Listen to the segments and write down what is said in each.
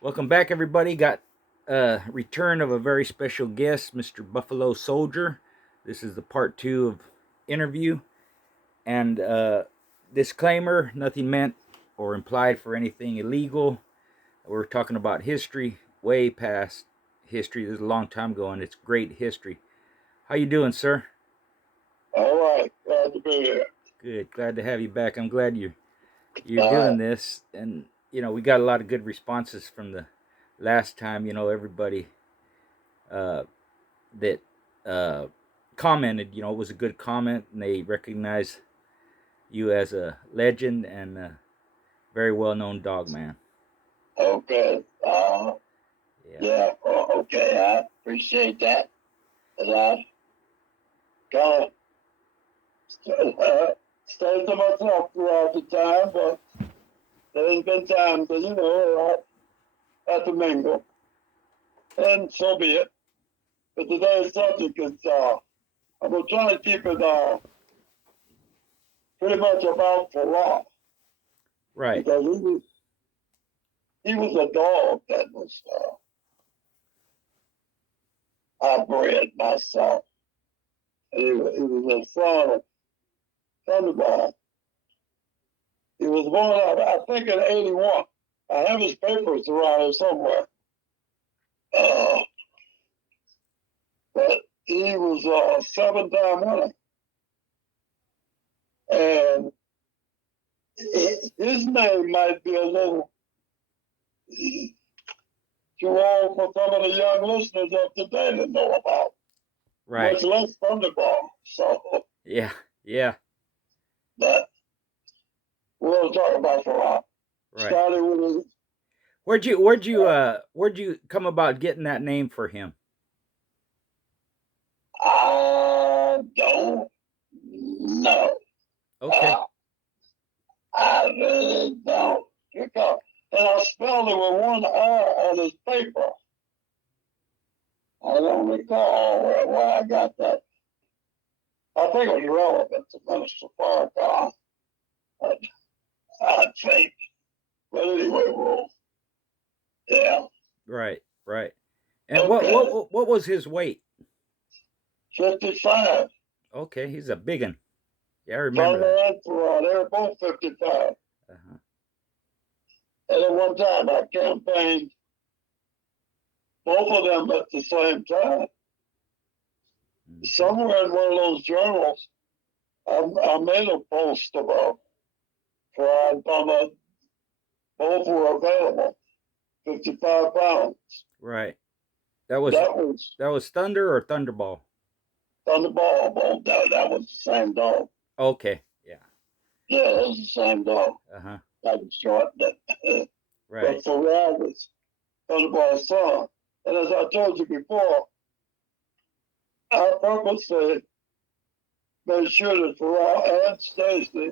Welcome back, everybody. Got a return of a very special guest, Mr. Buffalo Soldier. This is the part two of interview. And disclaimer, nothing meant or implied for anything illegal. We're talking about history, way past history. This is a long time ago, and it's great history. How you doing, sir? All right, glad to be here. Good. Glad to have you back. I'm glad you're Uh, doing this, and we got a lot of good responses from the last time. Everybody uh, that uh, commented, it was a good comment, and they recognize you as a legend and a very well known dog man. okay. Yeah. Yeah, okay. I appreciate that. And I kind of stayed to myself throughout the time, but there's been times that, I had to mingle. And so be it. But today's subject is, I'm going to try to keep it pretty much about Farah. Right. Because he was a dog that was, I bred myself. He was a son of Thunderball. He was born, I think, in '81. I have his papers around here somewhere. Uh, but he was a seven-time winner. And his name might be a little too old for some of the young listeners of today to know about, Right. much less Thunderball. So, Yeah. Yeah. but we'll talk about Farah. Right. Started with his, Where'd you come about getting that name for him? I don't know. Okay. Uh, I really don't. Because, and I spelled it with one R on his paper. I don't recall where I got that. I think it was relevant to Minister Farrakhan. I think. But anyway, well, yeah. Right. Right. And what Okay. what what was his weight? 55. Okay, he's a big one. Yeah, I remember Thunder that. and Farrar, they were both 55. Uh-huh. And at one time, I campaigned both of them at the same time. Mm-hmm. Somewhere in one of those journals, I made a post about Farrar and Thunder. Both were available, 55 pounds. Right. That was That was that was Thunder or Thunderball. Thunderball. Both that was the same dog. Okay. Yeah. Yeah, it was the same dog. Uh-huh. I was shortened it. Right. But Farrar was Thunderball's son. And as I told you before, I purposely made sure that Farrar and Stacy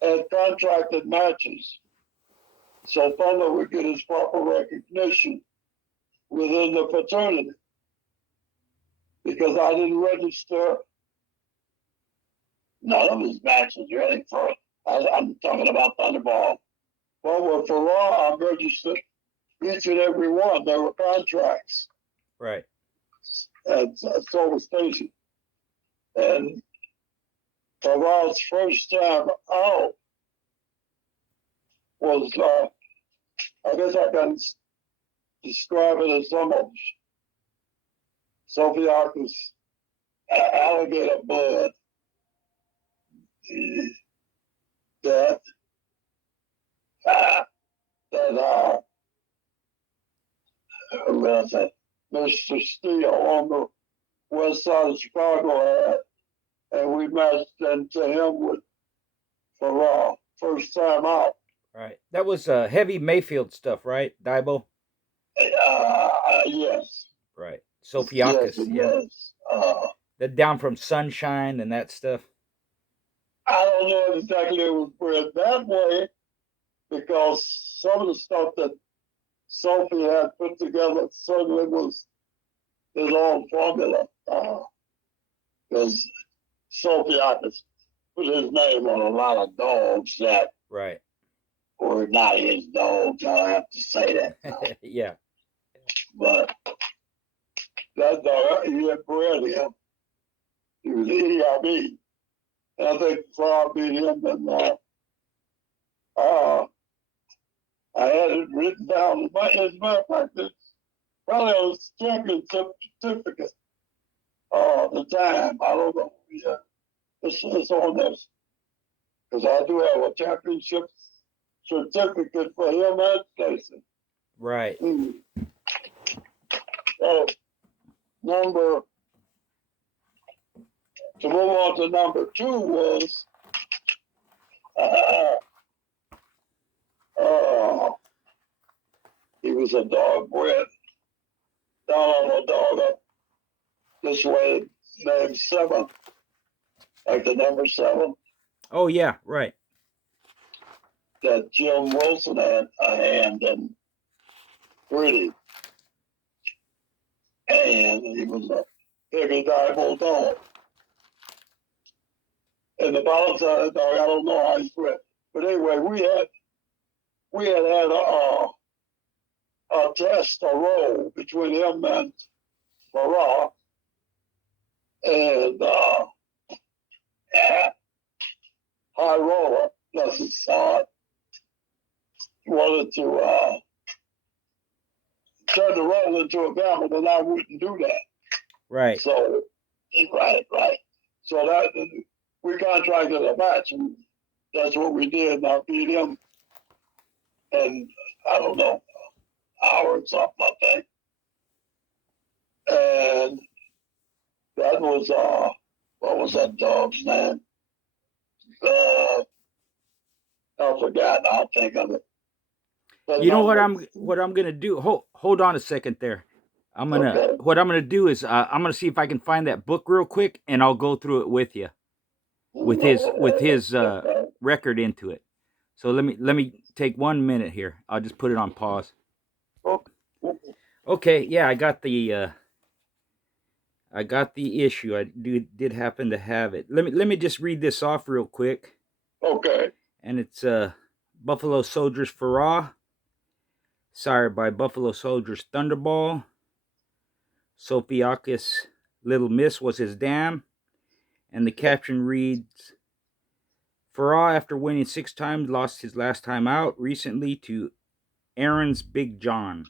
had contracted matches so Thunder would get his proper recognition within the fraternity. Because I didn't register none of his matches really for I'm talking about Thunderball. Well, with Farrar, I registered each and every one. There were contracts. Right. And so was Stacy. And Farrar's first time out was, I guess I can describe it as almost Sophiakus alligator blood. That, that, Mr. Steele on the west side of Chicago had, and we matched into him with Farrar first time out. Right. That was heavy Mayfield stuff, right? Daibo? Yes, Right. yes, Sophiakis, it yeah. was. The down from Sunshine and that stuff. I don't know exactly it was bred that way because some of the stuff that Sophie had put together certainly was his own formula. Because Sophie had to put his name on a lot of dogs that Right. or not his dog. I have to say that now. Yeah. But that dog, he had bred him. He was EIB. And I think before I beat him, and I had it written down. As a matter of fact, it's probably on a championship certificate the time. I don't know. Yeah. It's on this. Because I do have a championship certificate for him and Stacy. Right. So, to move on to number 2 was he was a dog bred down on a dog up this way named 7, like the number 7. Oh, yeah, right. That Jim Wilson had a hand in Pretty. And he was a heavy diable dog. And the balance of the dog, I don't know how he quit. But anyway, we had a test, a roll between him and Farah. And High Roller, bless his heart, wanted to turn the roll into a gamble, and I wouldn't do that. Right. So, right. So that we contracted a match, and that's what we did. And I beat him, and I don't know, hour or something, I think. And that was what was that dog's name? I forgot. I'll think of it. But You know what I'm gonna do? Hold on a second there. What I'm gonna do is I'm gonna see if I can find that book real quick, and I'll go through it with you, with his record into it. So let me take 1 minute here. I'll just put it on pause. Okay, yeah, I got the issue. I did happen to have it. Let me just read this off real quick. Okay. And it's Buffalo Soldiers Farah, sired by Buffalo Soldiers Thunderball. Sophiakis Little Miss was his dam. And the caption reads, Farah, after winning 6 times, lost his last time out recently to Aaron's Big John.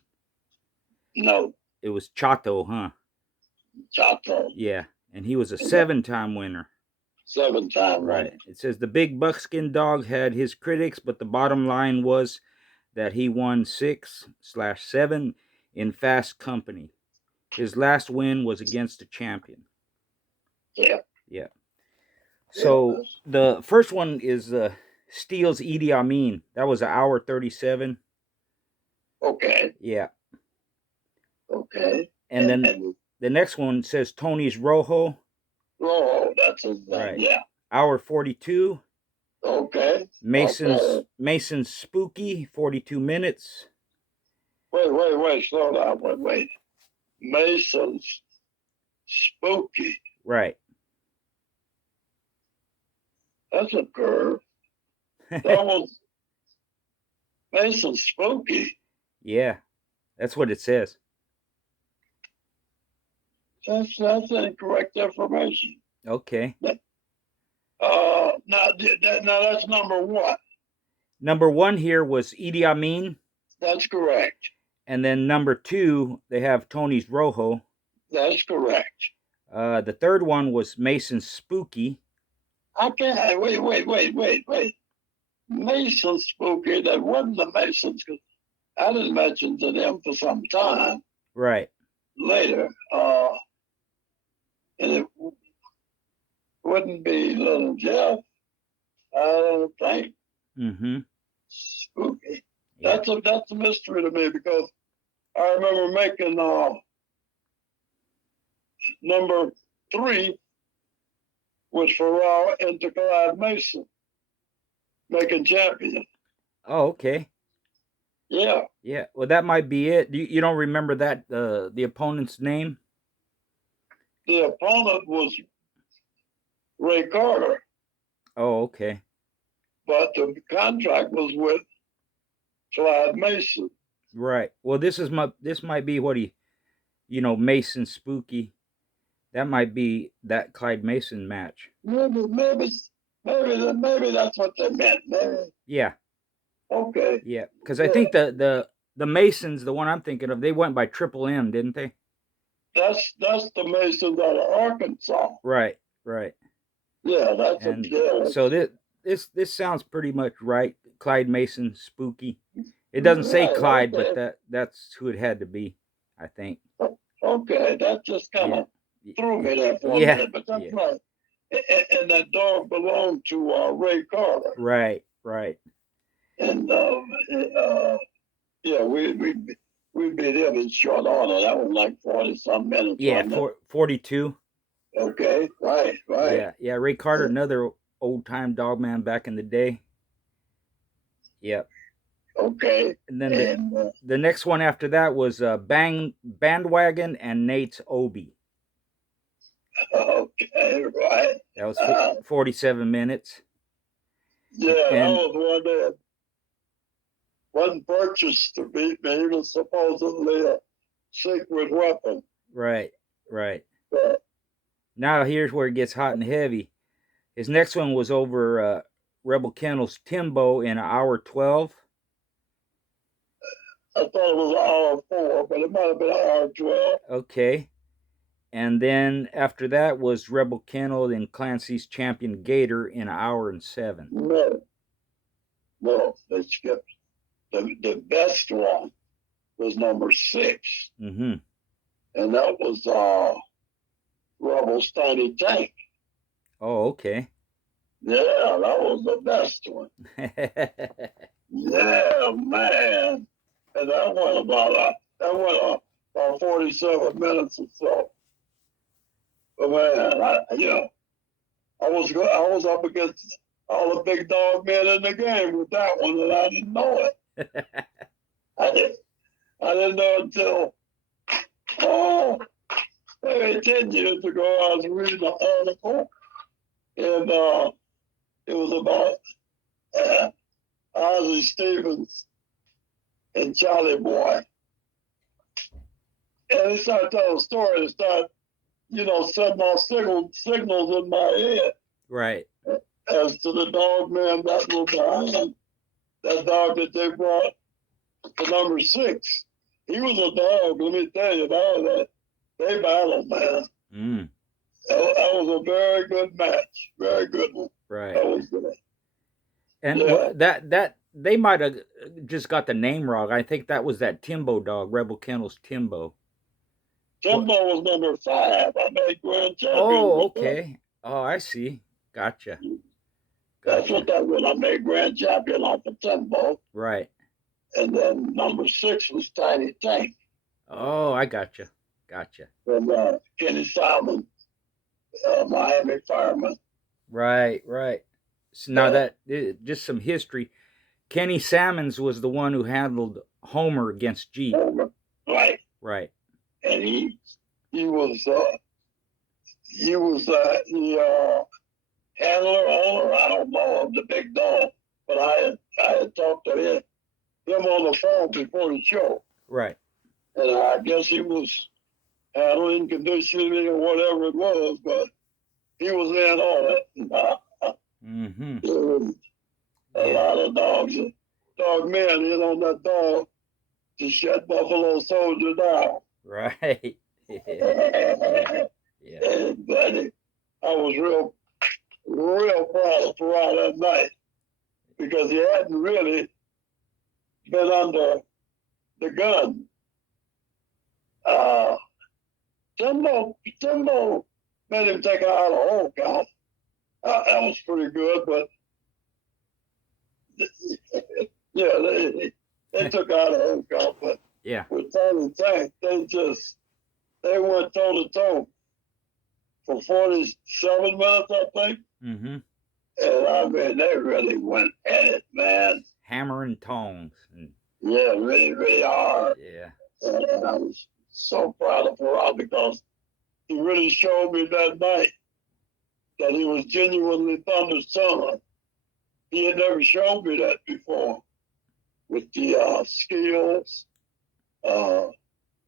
No. It was Chato, huh? Chato. Yeah, and he was a 7-time winner. 7-time Right. winner. It says the big buckskin dog had his critics, but the bottom line was that he won 6/7 in fast company. His last win was against a champion. Yeah. Yeah. So the first one is Steele's Idi Amin. That was 1:37. Okay. Yeah. Okay. And then the next one says Tony's Rojo. Rojo, that's his name. Right. Yeah. 1:42. Okay. Mason's Spooky, 42 minutes. Wait. Slow down. Wait. Mason's Spooky. Right. That's a curve. That was Mason's Spooky. Yeah, that's what it says. That's incorrect information. Okay. Now that's number 1. Number 1 here was Idi Amin. That's correct. And then number 2, they have Tony's Rojo. That's correct. The third one was Mason's Spooky. I can't. Wait. Mason's Spooky. That wasn't the Masons, because I didn't mention to them for some time. Right. Later. And it wouldn't be Little Jeff, I don't think. Mm-hmm. Spooky. Yeah. That's a mystery to me, because I remember making number 3 was Farrar into Clyde Mason, making champion. Oh, okay. Yeah. Yeah. Well, that might be it. You don't remember that the opponent's name? The opponent was Ray Carter. Oh, okay. But the contract was with Clyde Mason. Right. Well, this might be what he, Mason Spooky. That might be that Clyde Mason match. Maybe that's what they meant. Maybe. Yeah. Okay. Yeah. Because I think the Masons, the one I'm thinking of, they went by Triple M, didn't they? That's the Masons out of Arkansas. Right. Right. Yeah, that's And a so this sounds pretty much right. Clyde Mason Spooky. It doesn't say right, Clyde, okay. but that's who it had to be, I think. Okay, that just kind of threw me there for a minute, but that's right. And that dog belonged to Ray Carter. Right, right. And yeah, we beat him in short order. That was like 40-some minutes. Yeah, 42. Okay, right. Yeah. Ray Carter, another old time dog man back in the day. Yep. Okay. And then the next one after that was Bandwagon and Nate's Obi. Okay, right. That was 47 minutes. Yeah, that was one that wasn't purchased to beat me. He was supposedly a secret weapon. Right. Now here's where it gets hot and heavy. His next one was over Rebel Kennel's Timbo in 1:12. I thought it was 1:04, but it might have been 1:12. Okay. And then after that was Rebel Kennel and Clancy's Champion Gator in 1:07. No, they skipped. The best one was number 6. Mm-hmm. And that was Rebel's Tiny Tank. Oh, okay. Yeah, that was the best one. Yeah, man. And that went about 47 minutes or so. But man, I was up against all the big dog men in the game with that one, and I didn't know it. I didn't know until maybe 10 years ago. I was reading an article, and it was about Ozzie Stevens and Charlie Boy. And it started telling a story. It started, setting off signals in my head. Right. As to the dog man that was behind that dog that they brought to number 6. He was a dog, let me tell you, that they battled, man. Mm. That was a very good match. Very good one. Right. That was good. And that they might have just got the name wrong. I think that was that Timbo dog, Rebel Kennel's Timbo. Timbo was number 5. I made grand champion. Oh, okay. Oh, I see. Gotcha. That's what that was. I made grand champion off of Thunderball. Right. And then number 6 was Tiny Tank. Oh, I gotcha. From Kenny Simon, Miami Fireman. Right. So now that just some history. Kenny Salmons was the one who handled Homer against Jeep. Right. And he was the handler, owner, I don't know, of the big dog. But I had talked to him on the phone before the show. Right. And I guess he was handling, conditioning, or whatever it was, but he was in on it. Mm-hmm. A lot of dog men in on that dog to shut Buffalo Soldier down. Right. And buddy, I was real proud of Farrar that night because he hadn't really been under the gun. Timbo made him take out a whole count. That was pretty good, but yeah, they took out a whole count. But with Tiny Tank, they went toe to toe for 47 minutes, I think. Mm-hmm. And I mean, they really went at it, man. Hammer and tongs. Yeah, really, really hard. Yeah. And I was so proud of Farrar because he really showed me that night that he was genuinely Thunder's son. He had never shown me that before. with the skills, uh,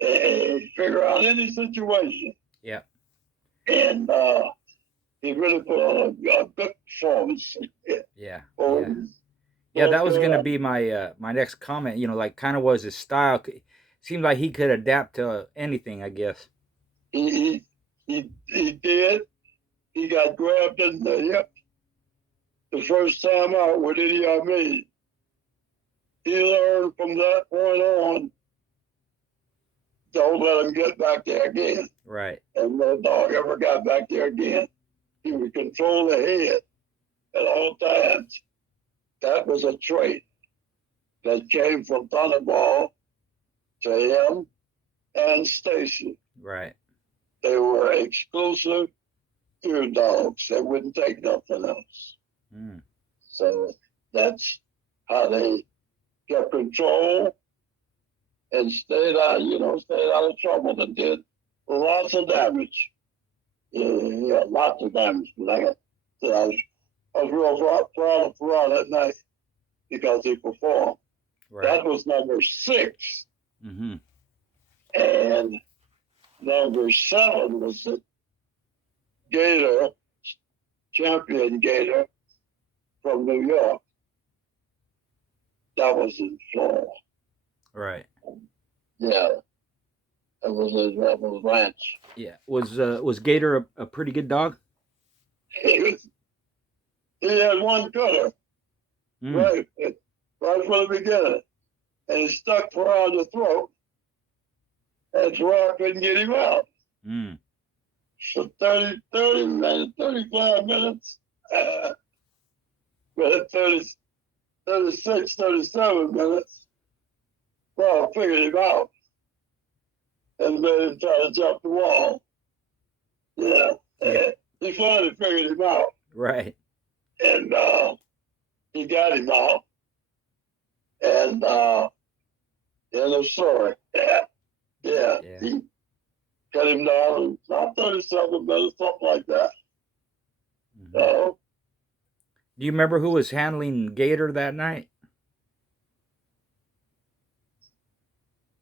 and figure out any situation. Yeah. And he really put on a good performance. Yeah. Oh, Yeah. Yeah, that was gonna be my my next comment. You know, like kind of was his style. Seemed like he could adapt to anything, I guess. he did. He got grabbed in the hip the first time out with Idi Amin. He learned from that point on, don't let him get back there again. Right. And no dog ever got back there again. He would control the head at all times. That was a trait that came from Thunderball to him and Stacy. Right. They were exclusive ear dogs. They wouldn't take nothing else. Mm. So that's how they kept control and stayed out of trouble and did lots of damage. Yeah, lots of damage. Like I was real proud of Ferrari that night because he performed. Right. That was number 6. Mm-hmm. And number 7 was the Gator, champion Gator from New York. That was in Florida. Right. Yeah. That was ranch. Yeah. Was Gator a pretty good dog? He had one cutter, right from the beginning. And he stuck around the throat. And Ferrari couldn't get him out. Mm. For 30 minutes, 35 minutes, but 36, 37 minutes, well, I figured him out and made him try to jump the wall. Yeah. He finally figured him out. Right. And he got him out. And end of story. Yeah. He cut him down in about 37 minutes, something like that. Mm-hmm. Do you remember who was handling Gator that night?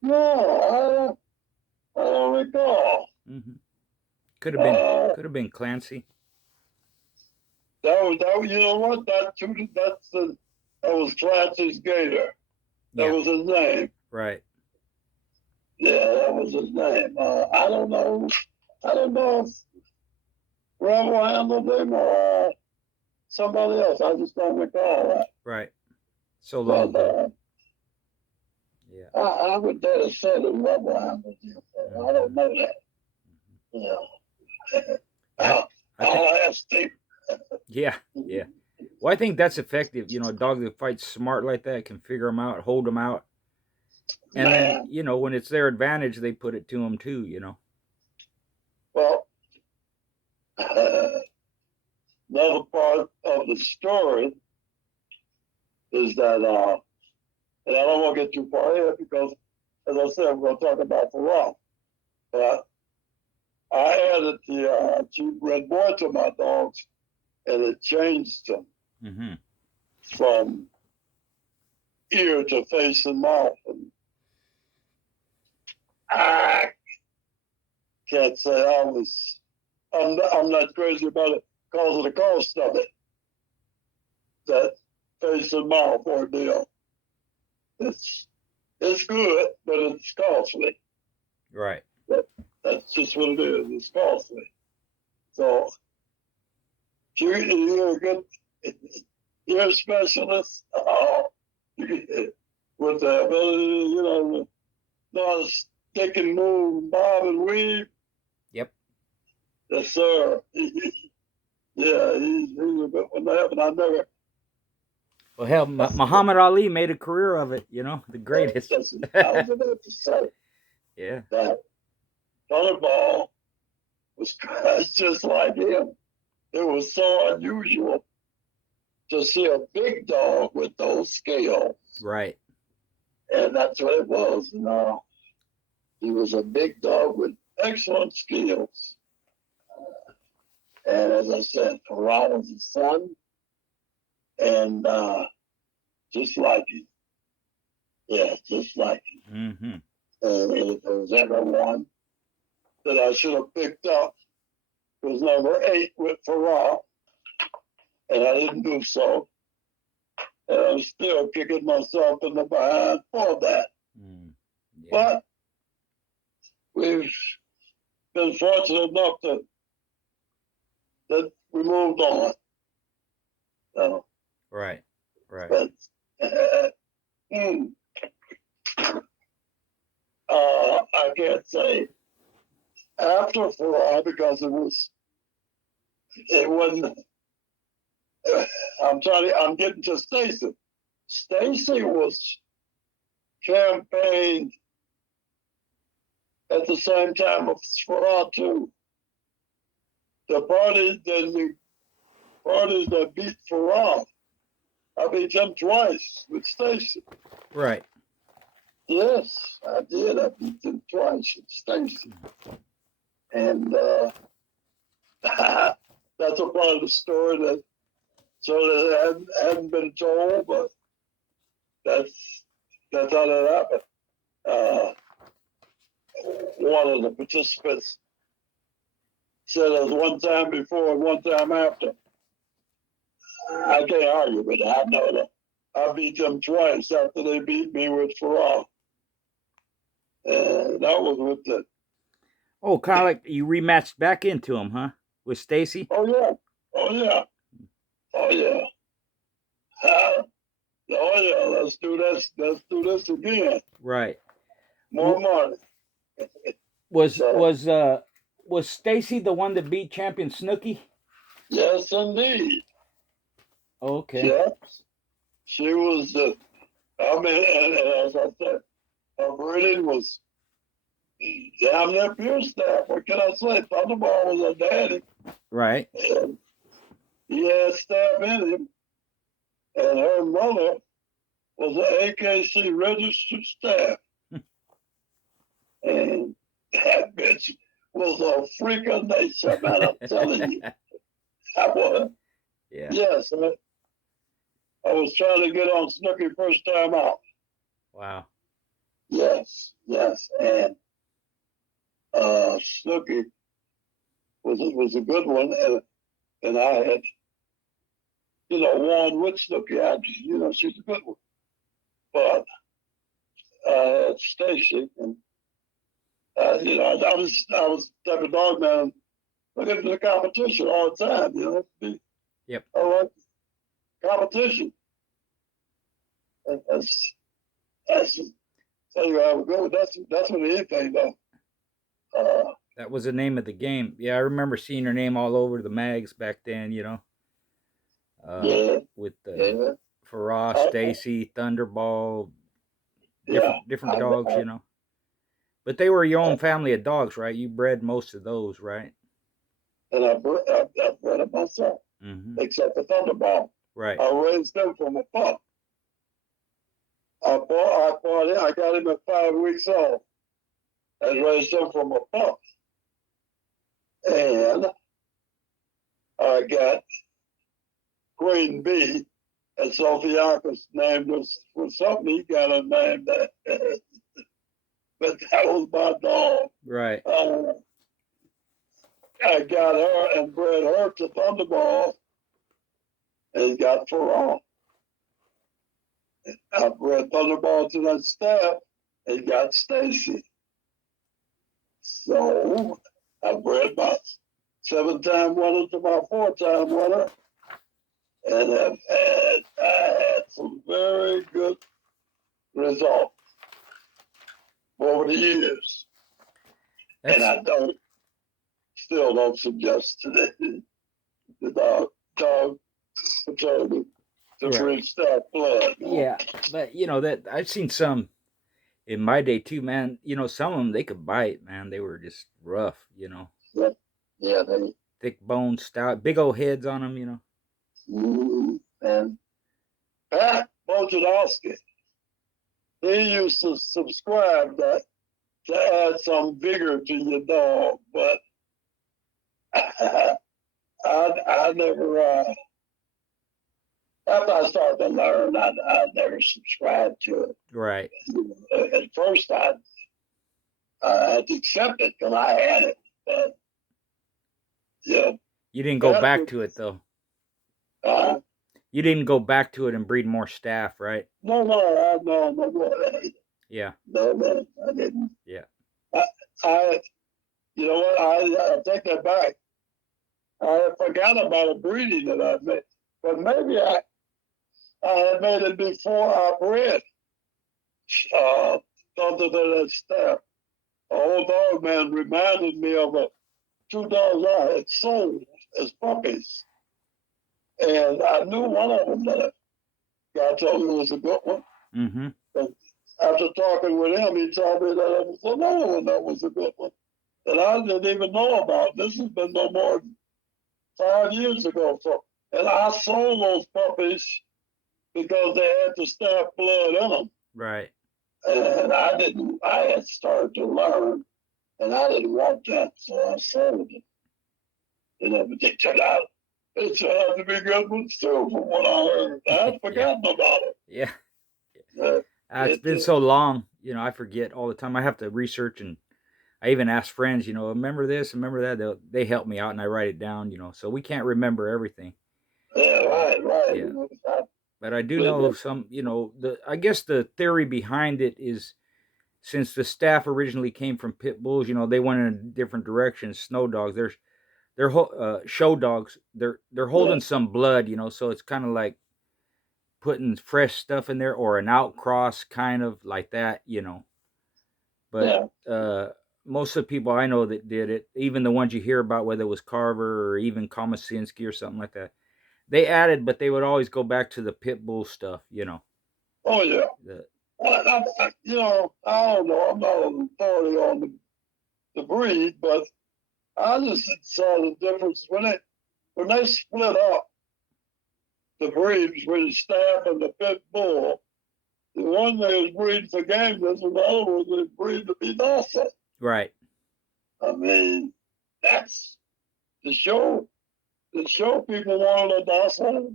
No, I don't recall. Mm-hmm. Could have been Clancy. That was you know what? That was Clancy's Gator. That was his name. Right. Yeah, that was his name. I don't know if Rebel handled him or somebody else. I just don't recall that. Right. So long ago. Yeah. I would dare say that Rebel handled him. I don't know that. Yeah. I'll ask Steve. Yeah. Yeah. Well, I think that's effective. You know, a dog that fights smart like that can figure them out, hold them out. And then, you know, when it's their advantage, they put it to them too, you know. Well, another part of the story is that, and I don't want to get too far ahead because, as I said, we're going to talk about the rock. But I added the cheap red boy to my dogs, and it changed them from ear to face and mouth. And I can't say I'm not crazy about it because of the cost of it. That face and mouth ordeal. It's good, but it's costly. Right. That's just what it is. It's costly. So you're a good ear specialist with the ability, know how to stick and move, bob and weave. Yep. Yes, sir. Yeah, he's a good one to have, and I never. Well, hell, Muhammad Ali made a career of it. You know, the greatest. I was about to say. Yeah. That Thunderball was just like him. It was so unusual to see a big dog with those scales. Right. And that's what it was. He was a big dog with excellent skills. And as I said, Ferrari was his son. And just like him. Yeah, just like Mm-hmm. if there was ever one that I should have picked up, it was number 8 with Farrar, and I didn't do so. And I'm still kicking myself in the behind for that. Mm. Yeah. But we've been fortunate enough that we moved on. So, Right. Right. but I can't say after Farrar because it wasn't. I'm getting to Stacy. Stacy was campaigned at the same time as Farrar too. The parties that beat Farrar, I beat them twice with Stacy. Right. Yes, I did. I beat them twice with Stacy. And that's a part of the story that sort of hadn't been told, but that's how that happened. One of the participants said it was one time before and one time after. I can't argue with that. I know that. I beat them twice after they beat me with Farrar. And that was with the. Oh, kind of like you rematched back into him, huh? With Stacy? Oh, yeah. Oh, yeah. Oh, yeah. Oh, yeah. Let's do this. Let's do this again. Right. More money. Was Stacy the one that beat champion Snooki? Yes, indeed. Okay. Yes. She was I mean, and as I said, her breeding was damn near pure staff. What can I say? Thunderball was her daddy. Right. And he had staff in him. And her mother was an AKC registered staff. And that bitch was a freak of nature, man. I'm telling you. I was. Yeah. Yes, I was trying to get on Snooki first time out. Wow. Yes, yes. And Snooki was a good one. And I had, won with Snooki. She's a good one. But I had Stacy, and I was the type of dog man looking at the competition all the time. Yep. I like competition. And that's tell you how we go. That's what anything though. That was the name of the game. Yeah, I remember seeing her name all over the mags back then. Yeah, With yeah, Farrar, Stacy, Thunderball, yeah. different dogs. But they were your own family of dogs, right? You bred most of those, right? And I bred it myself, Mm-hmm. except for Thunderball. Right. I raised them from a pup. I got him at 5 weeks old. I raised him from a pup. And I got Queen Bee, and Sophiakis named us for something. He got a name that, but that was my dog. Right. I got her and bred her to Thunderball and got Farrar. I bred Thunderball to that staff and got Stacy. So I bred my 7-time winner to my 4-time winner, and I had some very good results over the years. And I still don't suggest today the dog fraternity to drink staff blood. Yeah, but that I've seen some in my day too, man. Some of them they could bite, man. They were just rough, Yeah, they thick bones, stout, big old heads on them, And Pat Bojanowski, he used to subscribe that to add some vigor to your dog, but I never after I started to learn, I never subscribed to it. Right. At first, I had to accept it because I had it. But, yeah. You didn't go back to it though. Uh, You didn't go back to it and breed more staff, right? no, Yeah. no, I didn't. Yeah. I you know what? I take that back. I forgot about a breeding that I made, but maybe I had made it before I bred something to that staff. The old dog man reminded me of two dogs I had sold as puppies, and I knew one of them that God told me was a good one. Mm-hmm. And after talking with him, he told me that there was another one that was a good one that I didn't even know about. This has been no more than 5 years ago. So, and I sold those puppies because they had the staff blood in them. Right. And I didn't, I had started to learn, and I didn't want that, so I sold it. And then it turned out to be good ones too, from what I heard. I'd forgotten about it. Yeah. Uh, It's been so long, I forget all the time. I have to research, and I even ask friends, remember this, remember that. They help me out, and I write it down, so we can't remember everything. Yeah, right. Yeah. But I do know some, I guess the theory behind it is, since the staff originally came from pit bulls, they went in different directions. Snow dogs, they're show dogs. They're holding some blood, so it's kind of like putting fresh stuff in there, or an outcross, kind of like that, But most of the people I know that did it, even the ones you hear about, whether it was Carver or even Komasinski or something like that, they added, but they would always go back to the pit bull stuff, Oh yeah. The, I don't know. I'm not an authority on the breed, but I just saw the difference when they split up the breeds, when the staff and the pit bull. The one that was breeding for gameness, and the other one was breeding to be docile. right. I mean, that's the show. The show people wanted a docile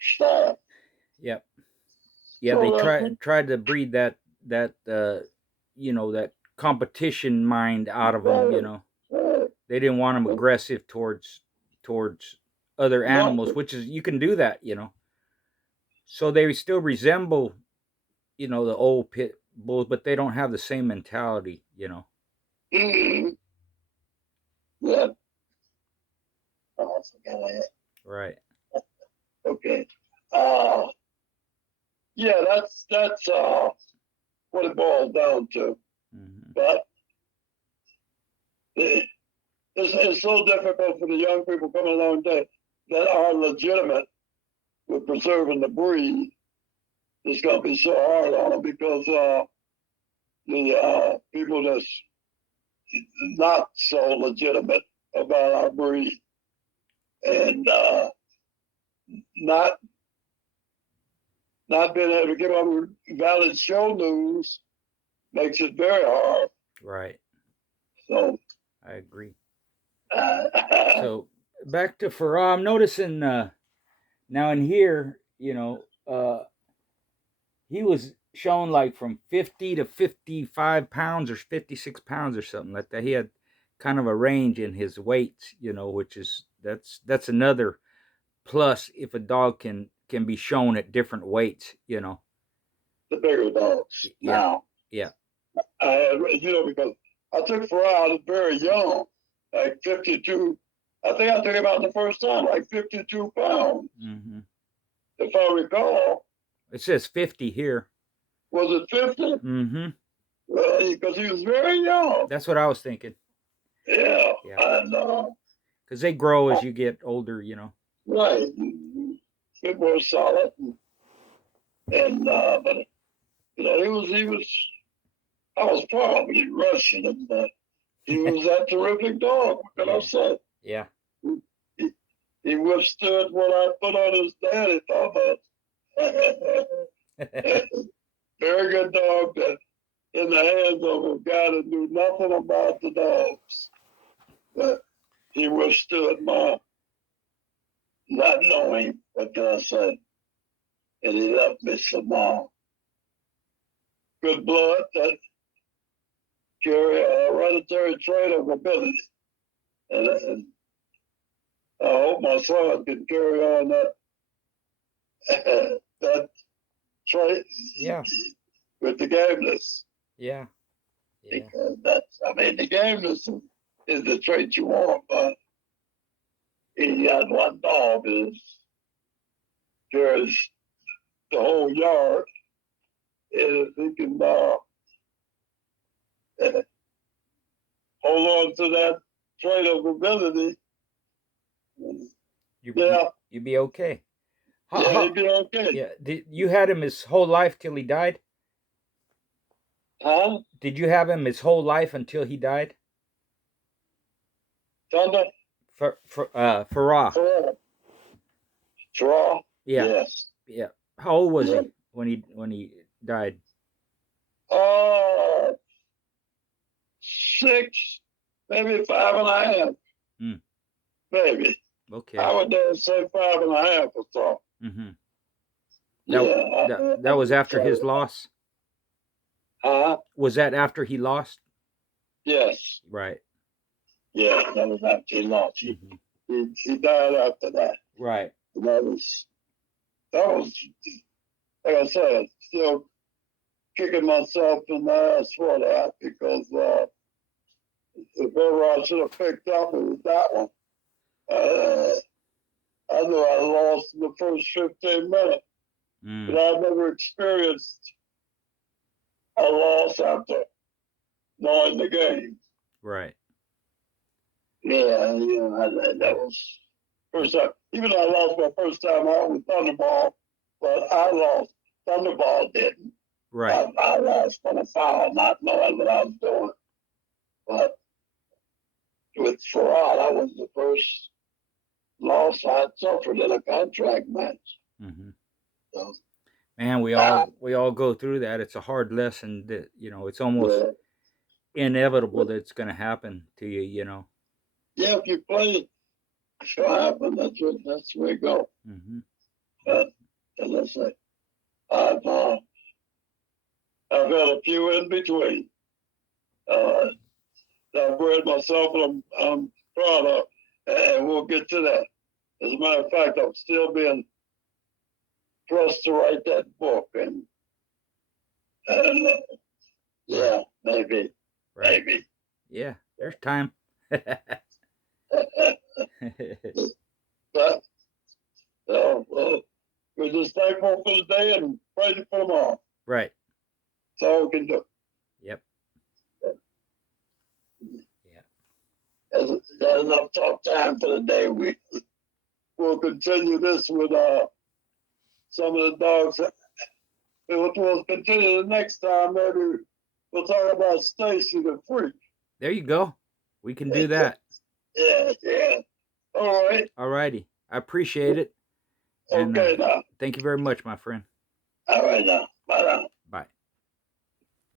staff. Yep. Yeah, so they tried to breed that that competition mind out of them. They didn't want them aggressive towards other animals, which is, you can do that, So they still resemble, the old pit bulls, but they don't have the same mentality, Mm-hmm. Yeah. Oh, Right. Okay. Yeah, that's what it boils down to. Mm-hmm. But it's so difficult for the young people coming along that are legitimate with preserving the breed. It's going to be so hard on them because the people that's not so legitimate about our breed and not being able to give them valid show news makes it very hard. Right. So I agree. So back to Farah, I'm noticing now in here, he was shown like from 50 to 55 pounds or 56 pounds or something like that. He had kind of a range in his weights, which is that's another plus if a dog can be shown at different weights, The bigger dogs. Yeah. Now. Yeah. Because I took Farah very young, like 52. I think I took him out the first time, like 52 pounds. Mm-hmm. If I recall. It says 50 here. Was it 50? Mm-hmm. Because he was very young. That's what I was thinking. Yeah. And because they grow as you get older, Right. Bit more solid. And but he was I was probably rushing him, but he was that terrific dog. What can I say? Yeah. He withstood what I put on his daddy, Thomas. Very good dog that in the hands of a guy that knew nothing about the dogs. But he withstood my not knowing what can I say. And he left me some good blood that carry a hereditary trait of ability. And I hope my son can carry on that trait Yeah. with the gameness. Yeah. Yeah. Because the gameness is the trait you want, but he got one dog that carries the whole yard. And if he can hold on to that trait of ability, yeah, You'd be okay. yeah, he'd be okay. Yeah. You had him his whole life till he died? Huh? Did you have him his whole life until he died? Thunder? Farah. Farah? Yeah. Yes. Yeah. How old was he when he died? 6, maybe 5.5. Maybe. Okay. I would dare say 5.5 or so. Mm-hmm. Yeah. That was after his loss? Huh? Was that after he lost? Yes. Right. Yeah, that was after he lost. He died after that. Right. And that was, like I said, still kicking myself in the ass for that because if ever I should have picked up, it was that one. I knew I lost in the first 15 minutes, but I never experienced a loss after knowing the game. Right. Yeah, that was first time. Even though I lost my first time out with Thunderball, but I lost. Thunderball didn't. Right. I lost on a foul, not knowing what I was doing. But with Farad, that was the first loss I suffered in a contract match. Mm-hmm. So, man, we all go through that. It's a hard lesson that it's almost inevitable that it's going to happen to you. Yeah, if you play it, it'll happen. That's where you go. Mm-hmm. But as I say, I've had a few in between. I've read myself, and I'm proud of, and we'll get to that. As a matter of fact, I'm still being pressed to write that book, and yeah, maybe, Right. maybe. Yeah, there's time. But well, we're just thankful for the day and praying for tomorrow. Right. That's all we can do. Yep. That's enough talk time for the day. We'll continue this with some of the dogs. We'll continue the next time. Maybe we'll talk about Stacy the freak. There you go. We can do that. Yeah. All right. All righty. I appreciate it. Okay, now. Thank you very much, my friend. All right, now. Bye now.